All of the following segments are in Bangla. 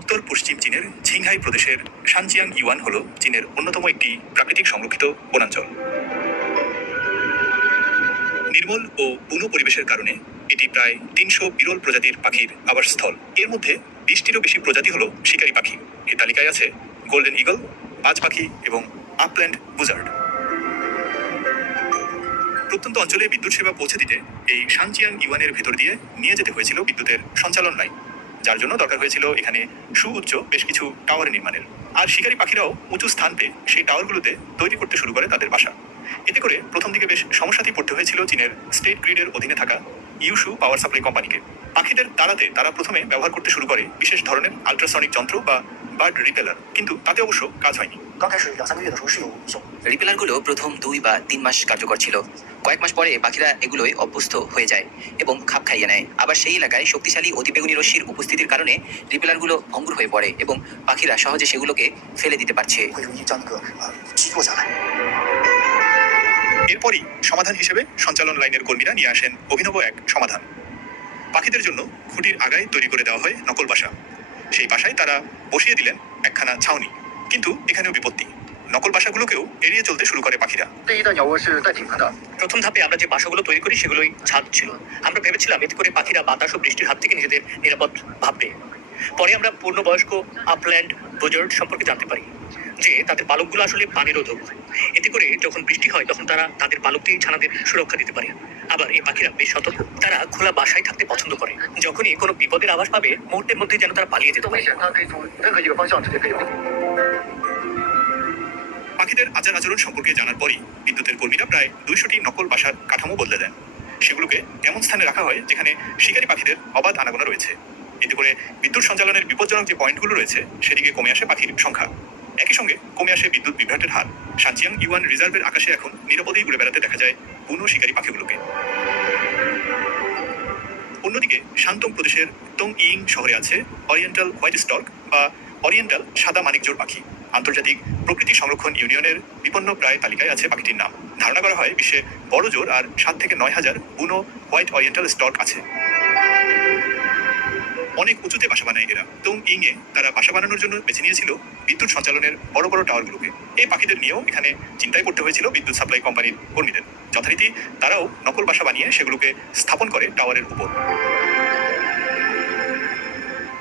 উত্তর পশ্চিম চীনের ছিংহাই প্রদেশের শানচিয়াং ইউয়ান হল চীনের অন্যতম একটি প্রাকৃতিক সংরক্ষিত বনাঞ্চল। নির্মল ও বুনো পরিবেশের কারণে এটি প্রায় তিনশো বিরল প্রজাতির পাখির আবাসস্থল। এর মধ্যে বিশটিরও বেশি প্রজাতি হল শিকারী পাখি। এই তালিকায় আছে গোল্ডেন ইগল বাজ পাখি এবং আপল্যান্ড বুজার্ড। প্রত্যন্ত অঞ্চলে বিদ্যুৎ সেবা পৌঁছে দিতে এই শানচিয়াং ইউয়ানের ভেতর দিয়ে নিয়ে যেতে হয়েছিল বিদ্যুতের সঞ্চালন লাইন। যার জন্য দরকার হয়েছিল এখানে সুউচ্চ বেশ কিছু টাওয়ার নির্মাণের। আর শিকারী পাখিরাও উঁচু স্থান পেয়ে সেই টাওয়ারগুলোতে তৈরি করতে শুরু করে তাদের বাসা। এতে করে প্রথম দিকে বেশ সমস্যাতেই পড়তে হয়েছিল চীনের স্টেট গ্রিডের অধীনে থাকা ইউসু পাওয়ার সাপ্লাই কোম্পানিকে পাখিদের তাড়াতে তারা প্রথমে ব্যবহার করতে শুরু করে বিশেষ ধরনের আল্ট্রাসনিক যন্ত্র বা বার্ড রিপেলার কিন্তু তাতে অবশ্য কাজ হয়নি। রিপেলারগুলো প্রথম দুই বা তিন মাস কার্যকর ছিল। কয়েক মাস পরে পাখিরা এগুলোই অভ্যস্ত হয়ে যায় এবং খাপ খাইয়ে নেয়। আবার সেই এলাকায় শক্তিশালী অতিবেগুনি রশ্মির উপস্থিতির কারণে রিপেলারগুলো ভঙ্গুর হয়ে পড়ে এবং পাখিরা সহজে সেগুলোকে ফেলে দিতে পারছে। এরপরই সমাধান হিসেবে সঞ্চালন লাইনের কর্মীরা নিয়ে আসেন অভিনব এক সমাধান। পাখিদের জন্য খুঁটির আগায় তৈরি করে দেওয়া হয় নকল বাসা। সেই বাসায় তারা বসিয়ে দিলেন একখানা ছাউনি, কিন্তু এখানেও বিপত্তি। নকল বাসাগুলোকেও এড়িয়ে চলতে শুরু করে পাখিরা। প্রথম ধাপে আমরা যে বাসাগুলো তৈরি করি সেগুলোই ছাদ ছিল। আমরা ভেবেছিলাম এতে করে পাখিরা বাতাস ও বৃষ্টির হাত থেকে নিজেদের নিরাপদ ভাববে। পরে আমরা পূর্ণবয়স্ক আপল্যান্ড ডোজার্ড সম্পর্কে জানতে পারি। যে তাদের পালকগুলো আসলে পানিরোধক এতে করে যখন বৃষ্টি হয়, তখন তারা তাদের পালক দিয়ে ছানাদের সুরক্ষা দিতে পারে। আবার এই পাখিরা বেশ সতর্ক। তারা খোলা বাসায় থাকতে পছন্দ করে। যখনই কোনো বিপদের আবাস পাবে, মুহূর্তের মধ্যে যেন তারা পালিয়ে যেতে পারে। পাখিদের আচার আচরণ সম্পর্কে জানার পরই বিদ্যুতের কর্মীরা প্রায় দুইশোটি নকল বাসার কাঠামো বদলে দেন। সেগুলোকে এমন স্থানে রাখা হয় যেখানে শিকারী পাখিদের অবাধ আনাগোনা রয়েছে। এতে করে বিদ্যুৎ সঞ্চালনের বিপজ্জনক যে পয়েন্টগুলো রয়েছে, সেদিকে কমে আসে পাখির সংখ্যা। একই সঙ্গে কমে আসে বিদ্যুৎ বিভ্রাটের হার। সানচিয়াং ইউয়ান রিজার্ভের আকাশে এখন নিরাপদেই উড়ে বেড়াতে দেখা যায় বুনো শিকারী পাখিগুলোকে। অন্যদিকে শান্তং প্রদেশের তং ইং শহরে আছে অরিয়েন্টাল হোয়াইট স্টক বা অরিয়েন্টাল সাদা মানিকজোর পাখি। আন্তর্জাতিক প্রকৃতি সংরক্ষণ ইউনিয়নের বিপন্ন প্রায় তালিকায় আছে পাখিটির নাম। ধারণা করা হয় বিশ্বে বড় জোর আর সাত থেকে নয় হাজার বুনো হোয়াইট অরিয়েন্টাল স্টক আছে। অনেক উঁচুতে বাসা বানায় এরা। তং ইং এ তারা বাসা বানানোর জন্য বেছে নিয়েছিল বিদ্যুৎ সঞ্চালনের বড় বড় টাওয়ারগুলোকে। এই পাখিদের নিয়েও এখানে চিন্তায় পড়তে হয়েছিল বিদ্যুৎ সাপ্লাই কোম্পানির কর্মীদের। যথারীতি তারাও নকল বাসা বানিয়ে সেগুলোকে স্থাপন করে টাওয়ারের উপর।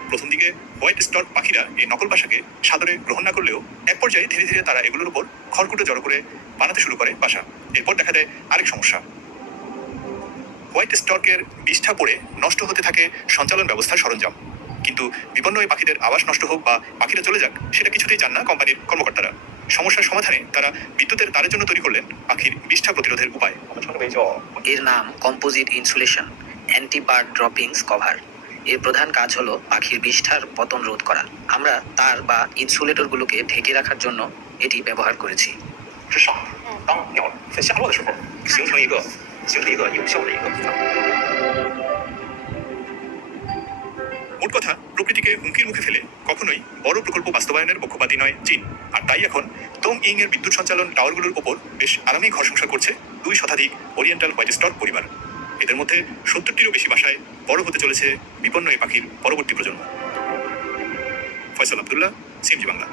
প্রথম দিকে হোয়াইট স্টর্ক পাখিরা এই নকল বাসাকে সাদরে গ্রহণ না করলেও এক পর্যায়ে ধীরে ধীরে তারা এগুলোর উপর খড়কুটো জড়ো করে বানাতে শুরু করে বাসা। এরপর দেখা দেয় আরেক সমস্যা। হোয়াইট স্টকের বিষ্ঠা পড়ে নষ্ট হতে থাকে সঞ্চালন ব্যবস্থার সরঞ্জাম। কিন্তু বিপন্ন ওই পাখিদের আবাস নষ্ট হোক বা পাখিরা চলে যাক সেটা কিছুতেই চান না কোম্পানির কর্মকর্তারা। সমস্যার সমাধানে তারা বিদ্যুতের তারের জন্য তৈরি করলেন পাখির বিষ্ঠা প্রতিরোধের উপায়। এর নাম composite insulation anti bird droppings cover. এর প্রধান কাজ হলো পাখির বিষ্ঠার পতন রোধ করা। আমরা তার বা ইনসুলেটরগুলোকে ঢেকে রাখার জন্য এটি ব্যবহার করেছি। হ্যাঁ। 之上，当鸟在下落的时候，形成一个形成一个有效的一个。 মোট কথা প্রকৃতিকে হুমকির মুখে ফেলে কখনোই বড় প্রকল্প বাস্তবায়নের পক্ষপাতী নয় চীন আর তাই এখন তোং ইং এর বিদ্যুৎ সঞ্চালন টাওয়ারগুলোর ওপর বেশ আরামেই ঘর সংসার করছে দুই শতাধিক ওরিয়েন্টাল হোয়াইট স্টক পরিবার এদের মধ্যে সত্তরটিরও বেশি বাসায় বড় হতে চলেছে বিপন্ন এই পাখির পরবর্তী প্রজন্ম ফয়সাল আবদুল্লাহ সিএমজি বাংলা